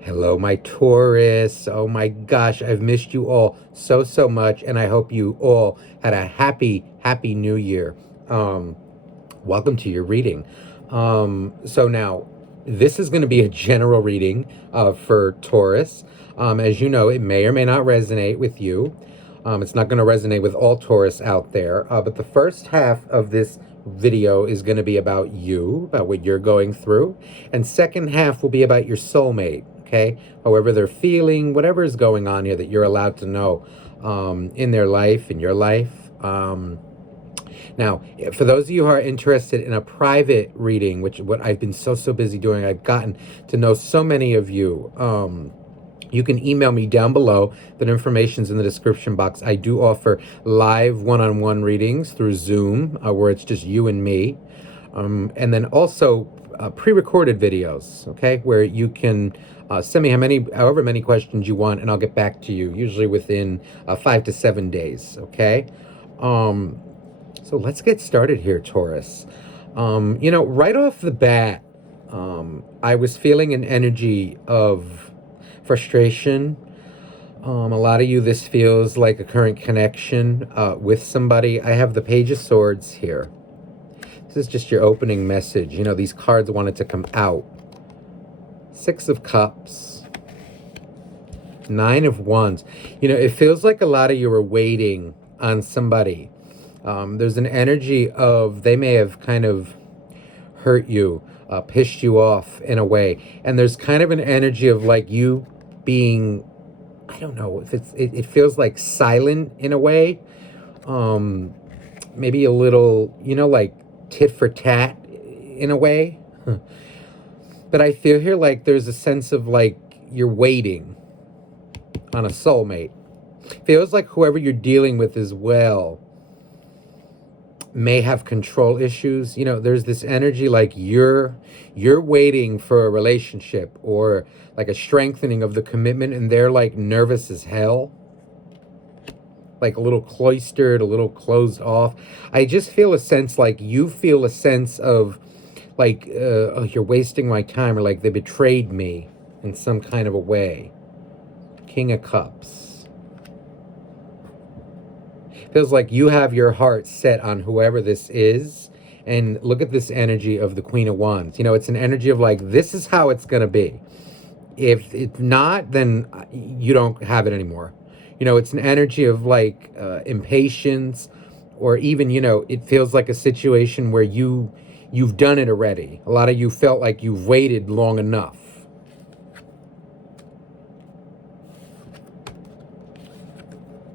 Hello, my Taurus. Oh my gosh, I've missed you all so much, and I hope you all had a happy new year. Um, Welcome to your reading. So now, this is going to be a general reading for Taurus. As you know, it may or may not resonate with you. It's not going to resonate with all Taurus out there, but the first half of this video is going to be about you, about what you're going through, and second half will be about your soulmate. Okay, however they're feeling, whatever is going on here that you're allowed to know in their life, in your life. Now, for those of you who are interested in a private reading, which what I've been so busy doing, I've gotten to know so many of you. You can email me down below. That information's in the description box. I do offer live one-on-one readings through Zoom, where it's just you and me. And then also pre-recorded videos, okay, where you can send me however many questions you want, and I'll get back to you, usually within 5 to 7 days, okay? So let's get started here, Taurus. Right off the bat, I was feeling an energy of frustration. A lot of you, this feels like a current connection with somebody. I have the Page of Swords here. This is just your opening message. You know, these cards wanted to come out. Six of Cups. Nine of Wands. You know, it feels like a lot of you are waiting on somebody. There's an energy of they may have kind of hurt you, pissed you off in a way. And there's kind of an energy of like you being, I don't know, if it feels like silent in a way. Maybe a little, like tit for tat in a way. But I feel here like there's a sense of like you're waiting on a soulmate. Feels like whoever you're dealing with as well may have control issues. There's this energy like you're waiting for a relationship or like a strengthening of the commitment, and they're like nervous as hell, like a little cloistered, a little closed off. I just feel a sense like you feel a sense of like, oh, you're wasting my time, or like they betrayed me in some kind of a way. King of Cups. Feels like you have your heart set on whoever this is. And look at this energy of the Queen of Wands. It's an energy of like, this is how it's going to be. If it's not, then you don't have it anymore. It's an energy of like impatience, or even, it feels like a situation where you've done it already. A lot of you felt like you've waited long enough.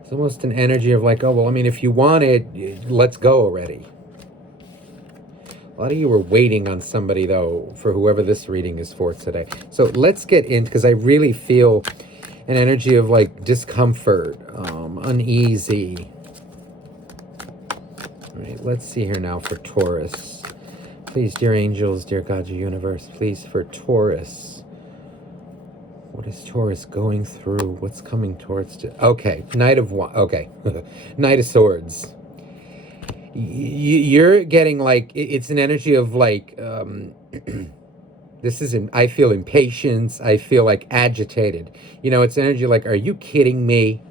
It's almost an energy of like, oh, well, I mean, if you want it, let's go already. A lot of you were waiting on somebody, though, for whoever this reading is for today. So let's get in, because I really feel an energy of like discomfort, uneasy. All right, let's see here now for Taurus. Please, dear angels, dear God, your universe, please, for Taurus. What is Taurus going through? What's coming towards it? Okay, Knight of Wands. Okay, Knight of Swords. You're getting like, it's an energy of like, I feel impatience. I feel like agitated. It's energy like, are you kidding me?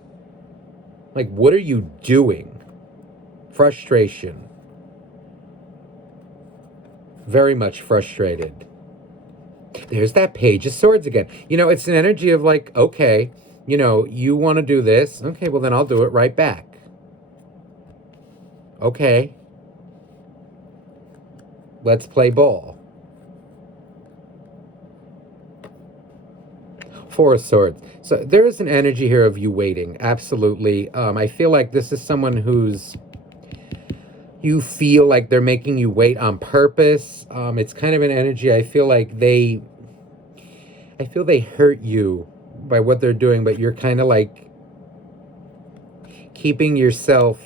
Like, what are you doing? Frustration. Very much frustrated. There's that Page of Swords again. It's an energy of like, okay, you want to do this. Okay, well then I'll do it right back. Okay. Let's play ball. Four of Swords. So there is an energy here of you waiting. Absolutely. I feel like this is someone who's, you feel like they're making you wait on purpose. It's kind of an energy, I feel like they hurt you by what they're doing, but you're kind of like keeping yourself,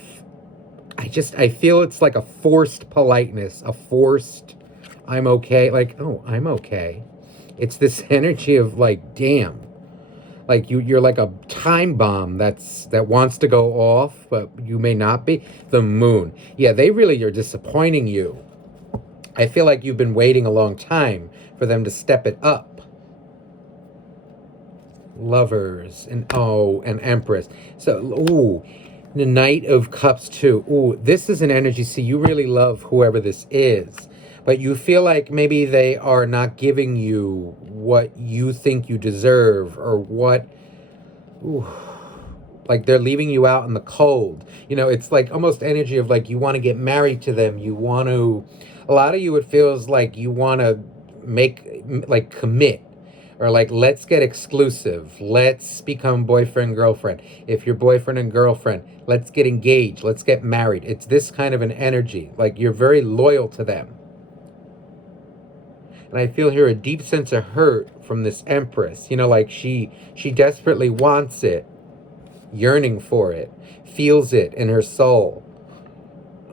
I feel it's like a forced politeness, a forced, I'm okay, like, oh, I'm okay. It's this energy of like, damn, like you're like a time bomb that wants to go off, but you may not be. The Moon. Yeah, they really are disappointing you. I feel like you've been waiting a long time for them to step it up. Lovers, and oh, and Empress. So, ooh, the Knight of Cups too. Ooh, this is an energy. See, you really love whoever this is, but you feel like maybe they are not giving you what you think you deserve, or what. Ooh, like they're leaving you out in the cold. You know, it's like almost energy of like you want to get married to them. You want to. A lot of you, it feels like you want to like commit, or like let's get exclusive, let's become boyfriend girlfriend. If you're boyfriend and girlfriend, let's get engaged, let's get married. It's this kind of an energy, like you're very loyal to them. And I feel here a deep sense of hurt from this Empress. You know, like she desperately wants it, yearning for it, feels it in her soul.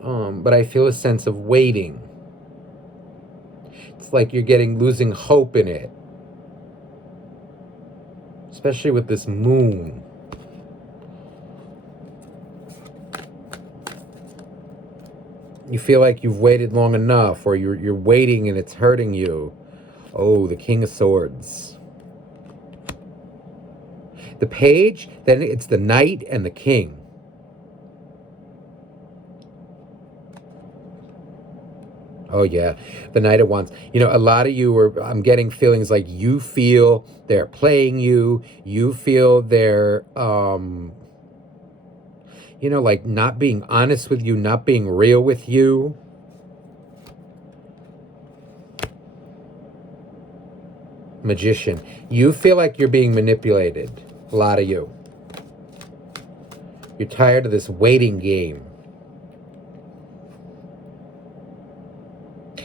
But I feel a sense of waiting. It's like you're losing hope in it, especially with this moon. You feel like you've waited long enough, or you're waiting and it's hurting you. Oh, the King of Swords. The Page, then it's the Knight and the King. Oh yeah, the Knight of Wands. You know, a lot of you are, I'm getting feelings like you feel they're playing you. You feel they're, you know, like not being honest with you, not being real with you. Magician. You feel like you're being manipulated. A lot of you. You're tired of this waiting game.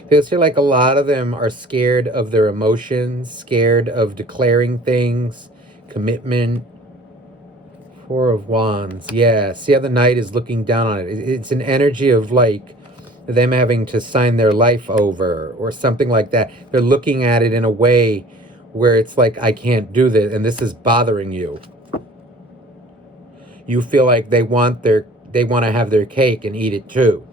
Feels here like a lot of them are scared of their emotions, scared of declaring things, commitment. Four of Wands. Yeah. See how the Knight is looking down on it. It's an energy of like them having to sign their life over or something like that. They're looking at it in a way where it's like, I can't do this, and this is bothering you. You feel like they want to have their cake and eat it too.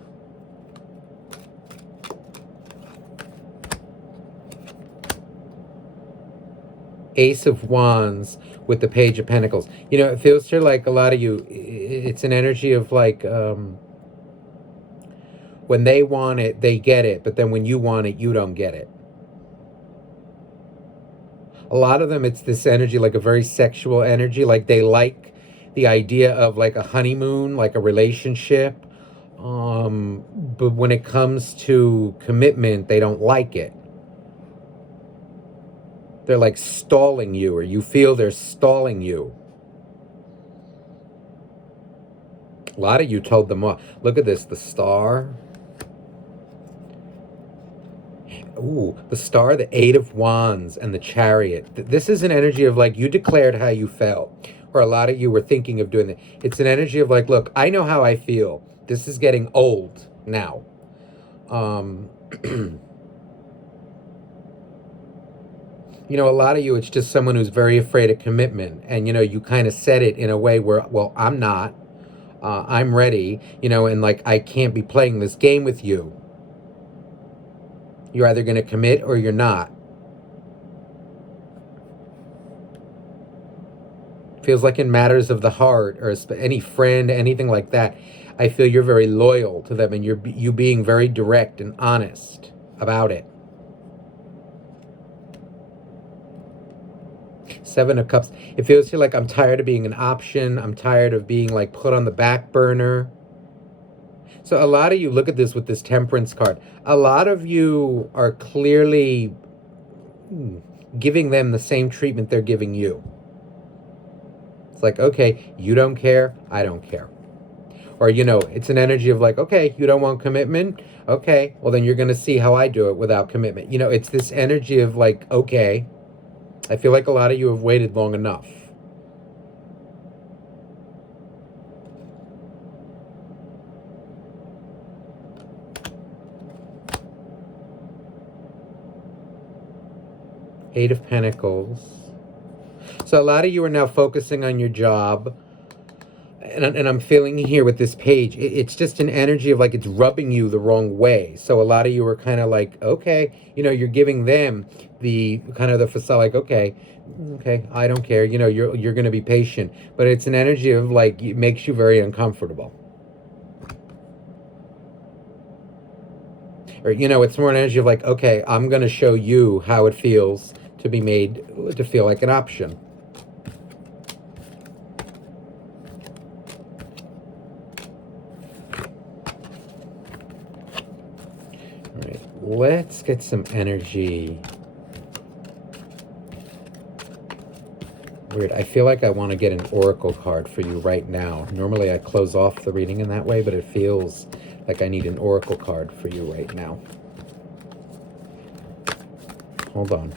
Ace of Wands with the Page of Pentacles. You know, it feels here like a lot of you, it's an energy of like, when they want it, they get it, but then when you want it, you don't get it. A lot of them, it's this energy, like a very sexual energy, like they like the idea of like a honeymoon, like a relationship. But when it comes to commitment, they don't like it. They're like stalling you, or you feel they're stalling you. A lot of you told them off. Look at this, the Star. Ooh, the Star, the Eight of Wands, and the Chariot. This is an energy of like you declared how you felt, or a lot of you were thinking of doing it. It's an energy of like, look, I know how I feel. This is getting old now. You know, a lot of you, it's just someone who's very afraid of commitment. And, you know, you kind of said it in a way where, well, I'm not. I'm ready, you know, and like, I can't be playing this game with you. You're either going to commit or you're not. Feels like in matters of the heart, or any friend, anything like that, I feel you're very loyal to them, and you being very direct and honest about it. Seven of Cups. It feels here like I'm tired of being an option. I'm tired of being like put on the back burner. So a lot of you, look at this with this Temperance card. A lot of you are clearly giving them the same treatment they're giving you. It's like, okay, you don't care, I don't care. Or, you know, it's an energy of like, okay, you don't want commitment? Okay, well then you're going to see how I do it without commitment. You know, it's this energy of like, okay, I feel like a lot of you have waited long enough. Eight of Pentacles. So a lot of you are now focusing on your job. and I'm feeling here with this page, it's just an energy of like it's rubbing you the wrong way. So a lot of you are kind of like, okay, you're giving them the kind of the facade, like, okay, I don't care. You're going to be patient, but it's an energy of like it makes you very uncomfortable. Or it's more an energy of like, okay, I'm going to show you how it feels to be made to feel like an option. All right, let's get some energy. Weird. I feel like I want to get an oracle card for you right now. Normally I close off the reading in that way, but it feels like I need an oracle card for you right now. Hold on.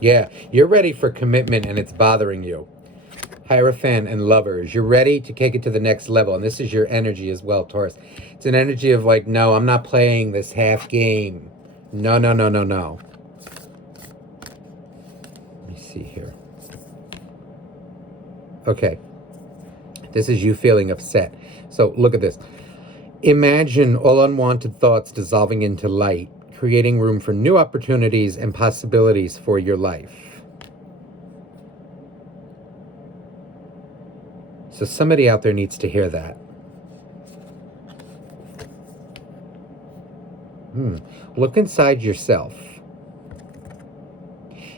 Yeah, you're ready for commitment and it's bothering you. Hierophant and Lovers, you're ready to take it to the next level. And this is your energy as well, Taurus. It's an energy of like, no, I'm not playing this half game. No, no, no, no, no. Let me see here. Okay. This is you feeling upset. So look at this. Imagine all unwanted thoughts dissolving into light, creating room for new opportunities and possibilities for your life. So somebody out there needs to hear that. Look inside yourself.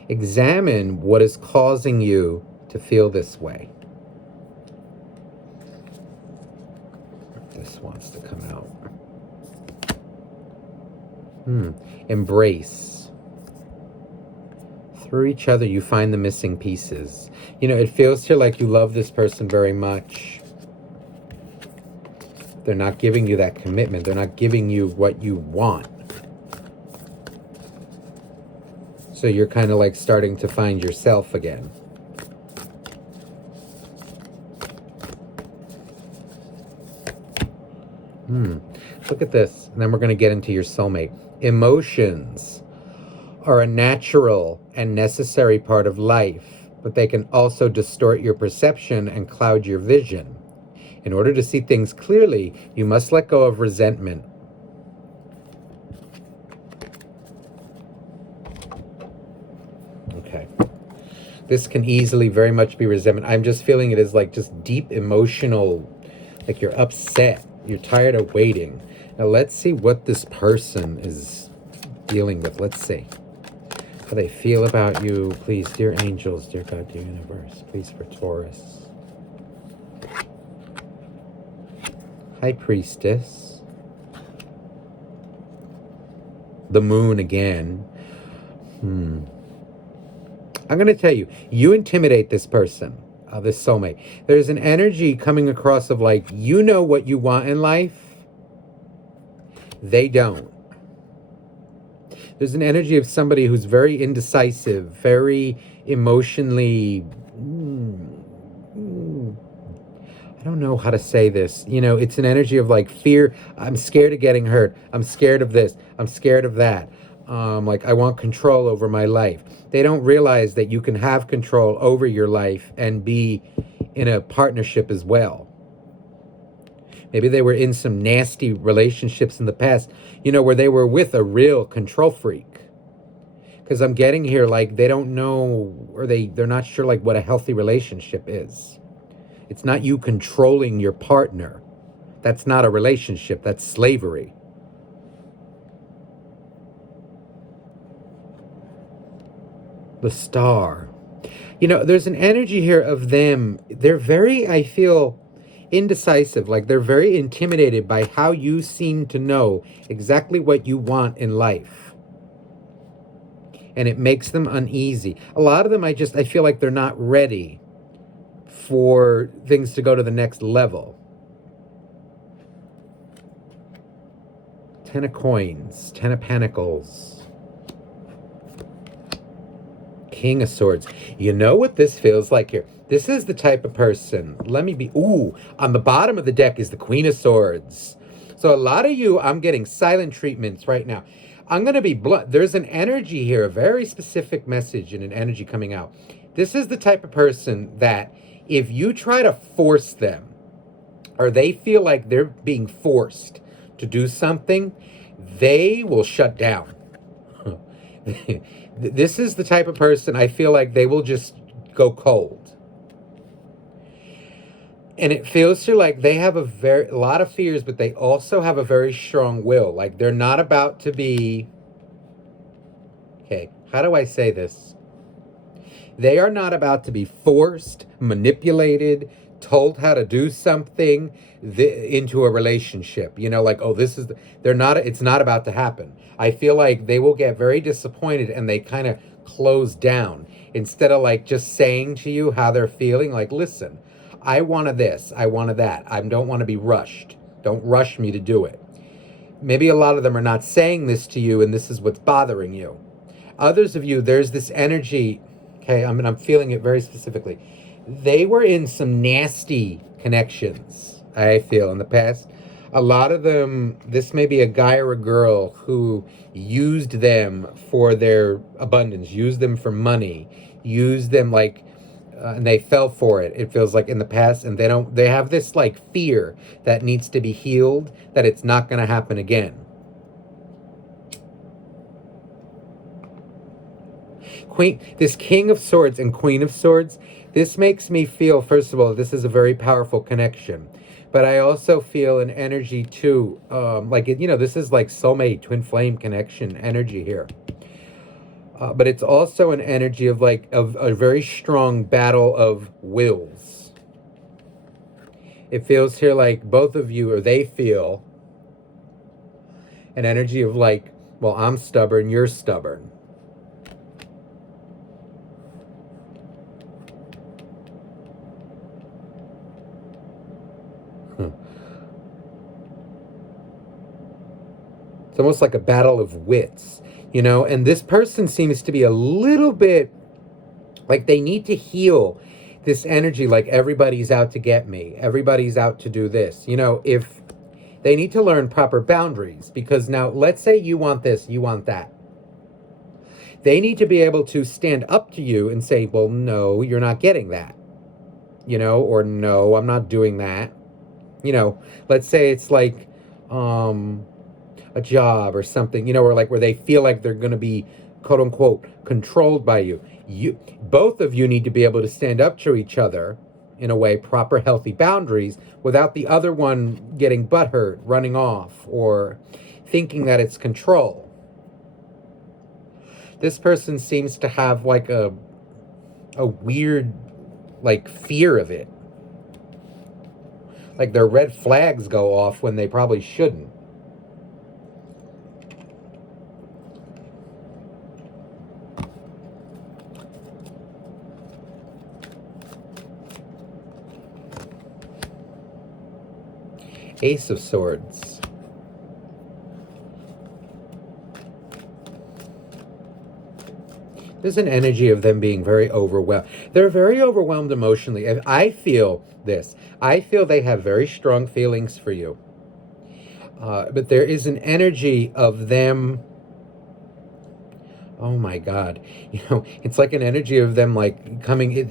Examine what is causing you to feel this way. This wants to come out. Embrace. Through each other, you find the missing pieces. It feels here like you love this person very much. They're not giving you that commitment. They're not giving you what you want. So you're kind of like starting to find yourself again. Look at this. And then we're going to get into your soulmate. Emotions are a natural and necessary part of life, but they can also distort your perception and cloud your vision. In order to see things clearly, you must let go of resentment. Okay. This can easily very much be resentment. I'm just feeling it as like just deep emotional, like you're upset. You're tired of waiting. Now let's see what this person is dealing with. Let's see how they feel about you. Please, dear angels, dear God, dear universe, please for Taurus. High Priestess. The Moon again. I'm going to tell you, you intimidate this person, this soulmate. There's an energy coming across of like, you know what you want in life. They don't. There's an energy of somebody who's very indecisive, very emotionally... I don't know how to say this. It's an energy of like fear. I'm scared of getting hurt. I'm scared of this. I'm scared of that. Like I want control over my life. They don't realize that you can have control over your life and be in a partnership as well. Maybe they were in some nasty relationships in the past, where they were with a real control freak. Because I'm getting here like they don't know, or they're not sure like what a healthy relationship is. It's not you controlling your partner. That's not a relationship. That's slavery. The Star. There's an energy here of them. They're very, I feel, indecisive. Like they're very intimidated by how you seem to know exactly what you want in life. And it makes them uneasy. A lot of them, I feel like they're not ready for things to go to the next level. 10 of Coins, 10 of Pentacles, King of Swords. You know what this feels like here? This is the type of person. On the bottom of the deck is the Queen of Swords. So a lot of you, I'm getting silent treatments right now. I'm going to be blunt. There's an energy here, a very specific message and an energy coming out. This is the type of person that if you try to force them, or they feel like they're being forced to do something, they will shut down. This is the type of person I feel like they will just go cold. And it feels to like they have a lot of fears, but they also have a very strong will. Like they're not about to be, okay, how do I say this? They are not about to be forced, manipulated, told how to do something into a relationship. You know, like, oh, they're not, it's not about to happen. I feel like they will get very disappointed and they kind of close down instead of like just saying to you how they're feeling. Like, listen, I wanted this, I wanted that. I don't want to be rushed. Don't rush me to do it. Maybe a lot of them are not saying this to you and this is what's bothering you. Others of you, there's this energy. Okay, I'm feeling it very specifically. They were in some nasty connections, I feel, in the past. A lot of them, this may be a guy or a girl who used them for their abundance, used them for money, used them like, and they fell for it. It feels like in the past, and they have this like fear that needs to be healed, that it's not going to happen again. This King of Swords and Queen of Swords, this makes me feel, first of all, this is a very powerful connection. But I also feel an energy too, like, this is like soulmate, twin flame connection energy here. But it's also an energy of like a very strong battle of wills. It feels here like both of you, or they feel an energy of like, well, I'm stubborn, you're stubborn. It's almost like a battle of wits, and this person seems to be a little bit like they need to heal this energy, like everybody's out to get me, everybody's out to do this. If they need to learn proper boundaries, because now let's say you want this, you want that. They need to be able to stand up to you and say, well, no, you're not getting that, or no, I'm not doing that. Let's say it's like, a job or something, or like where they feel like they're going to be quote unquote controlled by you. Both of you need to be able to stand up to each other in a way, proper healthy boundaries, without the other one getting butthurt, running off, or thinking that it's control. This person seems to have like a weird like fear of it. Like their red flags go off when they probably shouldn't. Ace of Swords. There's an energy of them being very overwhelmed. They're very overwhelmed emotionally. And I feel this. I feel they have very strong feelings for you. But there is an energy of them. Oh my God. It's like an energy of them like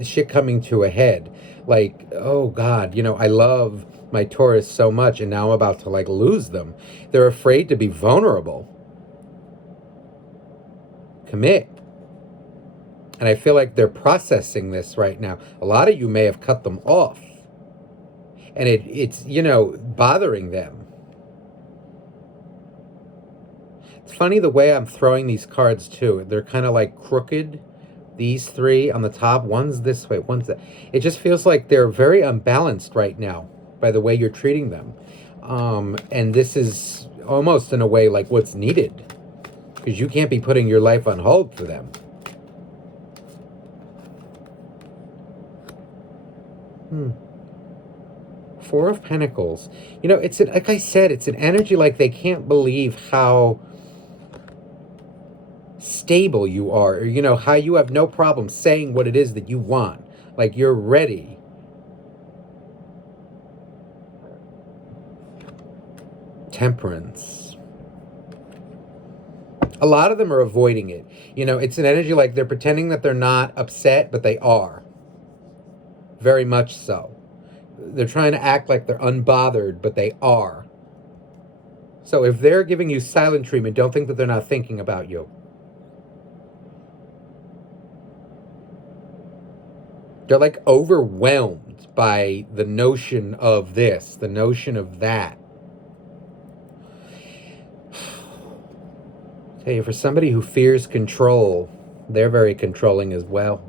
shit coming to a head. Like, oh God, I love my Taurus so much and now I'm about to like lose them. They're afraid to be vulnerable. Commit. And I feel like they're processing this right now. A lot of you may have cut them off. And it's bothering them. It's funny the way I'm throwing these cards too. They're kind of like crooked. These three on the top, one's this way, one's that. It just feels like they're very unbalanced right now by the way you're treating them. And this is almost in a way like what's needed. Because you can't be putting your life on hold for them. Four of Pentacles. It's like I said, it's an energy like they can't believe how stable you are, or how you have no problem saying what it is that you want. Like you're ready. Temperance. A lot of them are avoiding it. You know, it's an energy like they're pretending that they're not upset, but they are. Very much so. They're trying to act like they're unbothered, but they are. So if they're giving you silent treatment, don't think that they're not thinking about you. They're like overwhelmed by the notion of this, the notion of that. Tell you, for somebody who fears control, they're very controlling as well.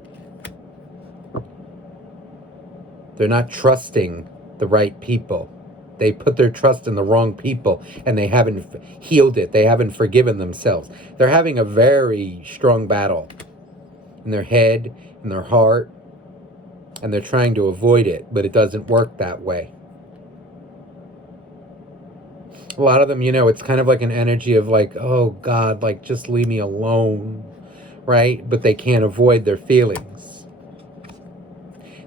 They're not trusting the right people. They put their trust in the wrong people, and they haven't healed it. They haven't forgiven themselves. They're having a very strong battle in their head, in their heart, and they're trying to avoid it, but it doesn't work that way. A lot of them, you know, it's kind of like an energy of like, oh God, like just leave me alone, right? But they can't avoid their feelings.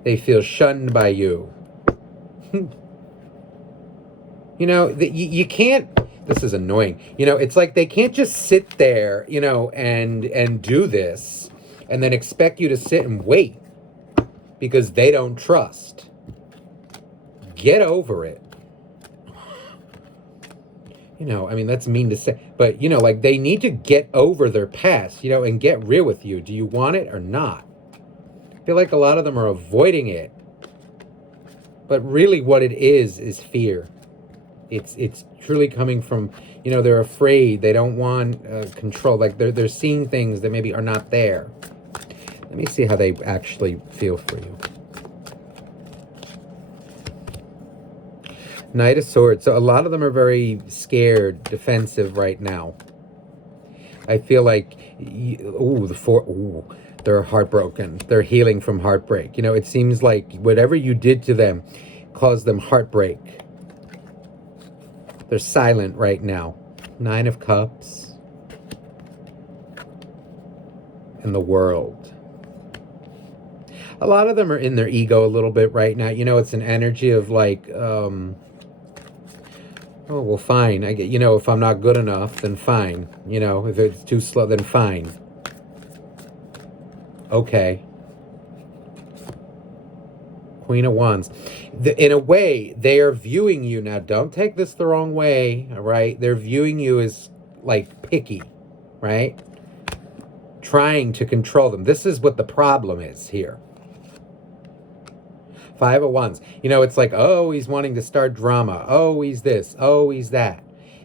They feel shunned by you. You know, you can't, this is annoying. You know, it's like they can't just sit there, you know, and do this and then expect you to sit and wait because they don't trust. Get over it. You know, I mean, that's mean to say, but, you know, like they need to get over their past, you know, and get real with you. Do you want it or not? I feel like a lot of them are avoiding it. But really what it is fear. It's truly coming from, you know, they're afraid. They don't want control. Like they're seeing things that maybe are not there. Let me see how they actually feel for you. Knight of Swords. So a lot of them are very scared, defensive right now. I feel like, they're heartbroken. They're healing from heartbreak. You know, it seems like whatever you did to them caused them heartbreak. They're silent right now. 9 of Cups. And the World. A lot of them are in their ego a little bit right now. You know, it's an energy of like, oh, well, fine. I get, you know, if I'm not good enough, then fine. You know, if it's too slow, then fine. Okay. Queen of Wands. In a way, they are viewing you now. Don't take this the wrong way, all right? They're viewing you as like picky, right? Trying to control them. This is what the problem is here. 5 of Wands. You know, it's like, oh, he's wanting to start drama. Oh, he's this. Oh, he's that.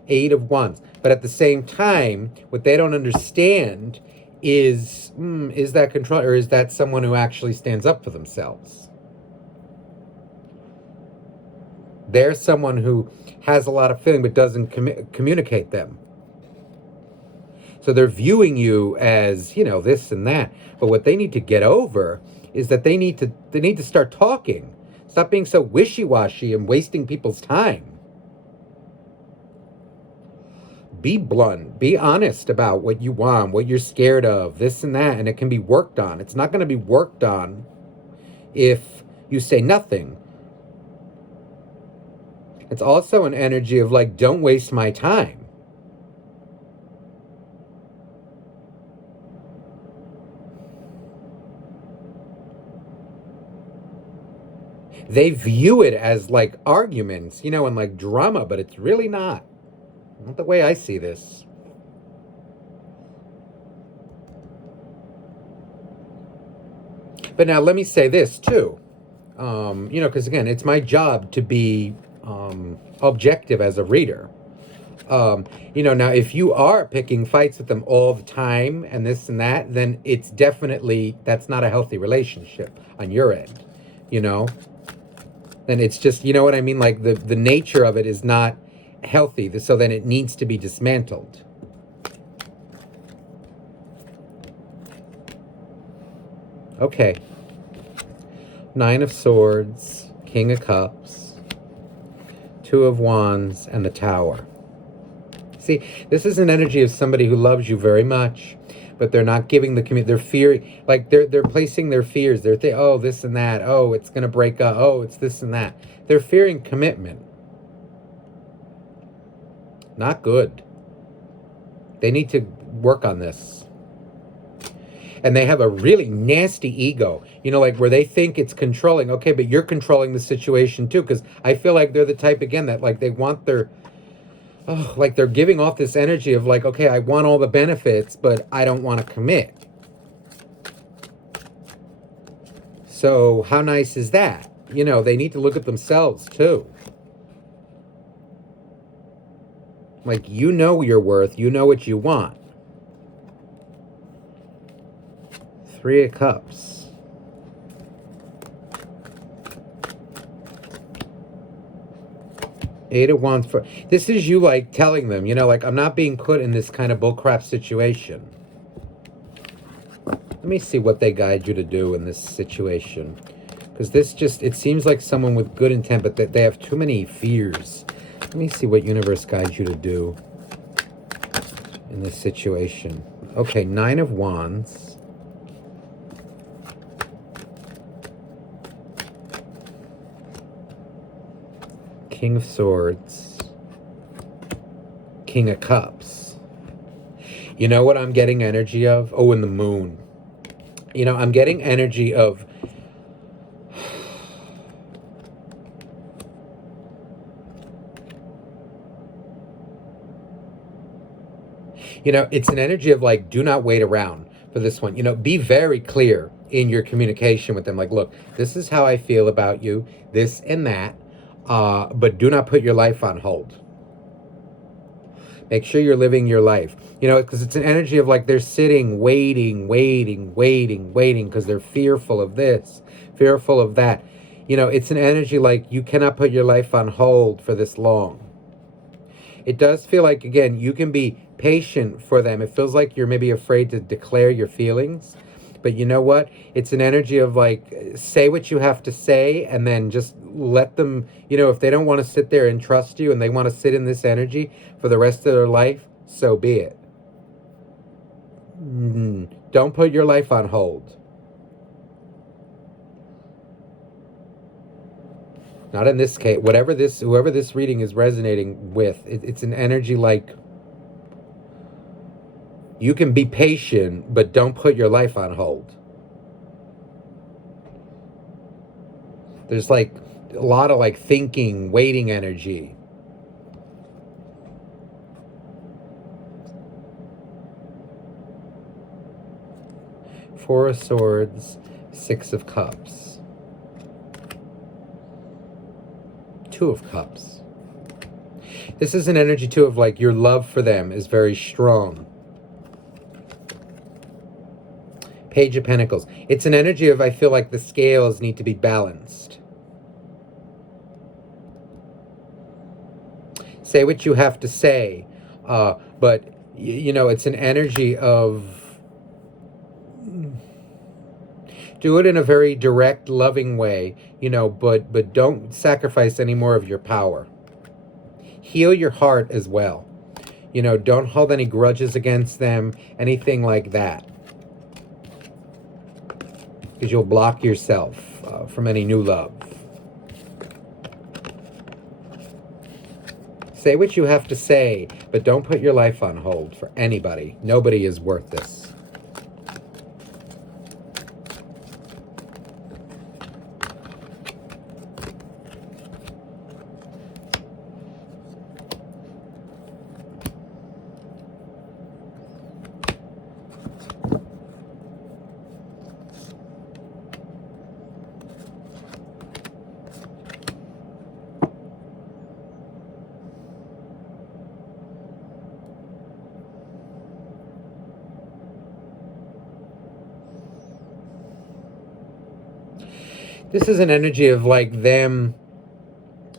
8 of Wands. But at the same time, what they don't understand is that control, or is that someone who actually stands up for themselves? They're someone who has a lot of feeling but doesn't communicate them. So they're viewing you as, you know, this and that. But what they need to get over is that they need to start talking. Stop being so wishy-washy and wasting people's time. Be blunt. Be honest about what you want, what you're scared of, this and that, and it can be worked on. It's not going to be worked on if you say nothing. It's also an energy of like, don't waste my time. They view it as like arguments, you know, and like drama, but it's really not. Not the way I see this. But now let me say this too. You know, because again, it's my job to be objective as a reader. You know, now if you are picking fights with them all the time and this and that, then it's definitely, that's not a healthy relationship on your end, you know? Then it's just, you know what I mean? Like the nature of it is not healthy. So then it needs to be dismantled. Okay. 9 of Swords, King of Cups, 2 of Wands, and the Tower. See, this is an energy of somebody who loves you very much, but they're not giving the community, they're fearing, like they're placing their fears. They're thinking, oh, this and that. Oh, it's going to break up. Oh, it's this and that. They're fearing commitment. Not good. They need to work on this. And they have a really nasty ego, you know, like where they think it's controlling. Okay, but you're controlling the situation too, because I feel like they're the type, again, that like they want their, oh, like they're giving off this energy of like, okay, I want all the benefits, but I don't want to commit. So how nice is that? You know, they need to look at themselves too. Like, you know your worth, you know what you want. 3 of Cups. Eight of Wands. This is you like telling them, you know, like, I'm not being put in this kind of bullcrap situation. Let me see what they guide you to do in this situation. Because this just, it seems like someone with good intent, but they have too many fears. Let me see what universe guides you to do in this situation. Okay, 9 of Wands. King of Swords. King of Cups. You know what I'm getting energy of? Oh, and the Moon. You know, I'm getting energy of... You know, it's an energy of like, do not wait around for this one. You know, be very clear in your communication with them. Like, look, this is how I feel about you, this and that. But do not put your life on hold. Make sure you're living your life. You know, because it's an energy of like they're sitting, waiting, because they're fearful of this, fearful of that. You know, it's an energy like you cannot put your life on hold for this long. It does feel like, again, you can be patient for them. It feels like you're maybe afraid to declare your feelings. But you know what? It's an energy of like, say what you have to say and then just let them, you know, if they don't want to sit there and trust you and they want to sit in this energy for the rest of their life, so be it. Don't put your life on hold. Not in this case. Whoever this reading is resonating with, it's an energy like, you can be patient, but don't put your life on hold. There's like a lot of like thinking, waiting energy. Four of Swords, 6 of Cups. 2 of Cups. This is an energy too of like your love for them is very strong. Page of Pentacles. It's an energy of, I feel like the scales need to be balanced. Say what you have to say. But, you know, it's an energy of... Do it in a very direct, loving way, you know, but don't sacrifice any more of your power. Heal your heart as well. You know, don't hold any grudges against them, anything like that. Because you'll block yourself from any new love. Say what you have to say, but don't put your life on hold for anybody. Nobody is worth this. This is an energy of like them,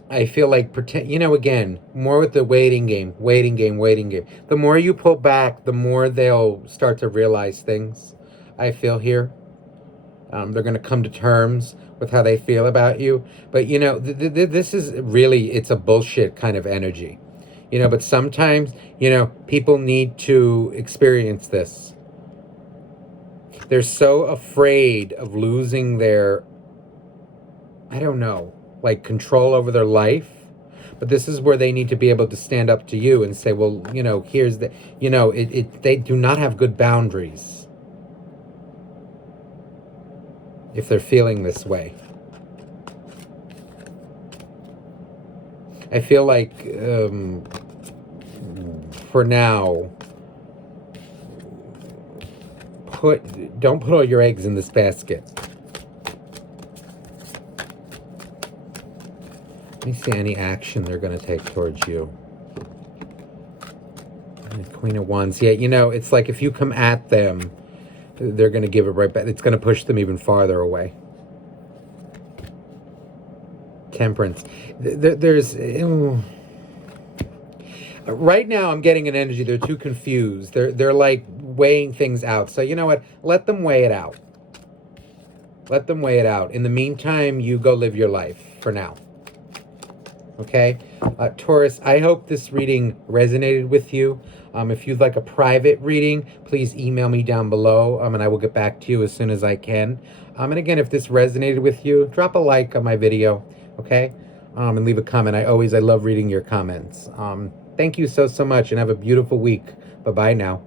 I feel like, pretend, you know, again, more with the waiting game. The more you pull back, the more they'll start to realize things, I feel here. They're going to come to terms with how they feel about you. But, you know, this is really, it's a bullshit kind of energy. You know, but sometimes, you know, people need to experience this. They're so afraid of losing their... I don't know, like control over their life. But this is where they need to be able to stand up to you and say, well, you know, here's the, you know, they do not have good boundaries if they're feeling this way. I feel like, for now, don't put all your eggs in this basket. Let me see any action they're going to take towards you. Queen of Wands. Yeah, you know, it's like if you come at them, they're going to give it right back. It's going to push them even farther away. Temperance. There's... Right now, I'm getting an energy. They're too confused. They're like weighing things out. So you know what? Let them weigh it out. Let them weigh it out. In the meantime, you go live your life for now. Okay? Taurus, I hope this reading resonated with you. If you'd like a private reading, please email me down below, and I will get back to you as soon as I can. And again, if this resonated with you, drop a like on my video, okay? And leave a comment. I love reading your comments. Thank you so much, and have a beautiful week. Bye-bye now.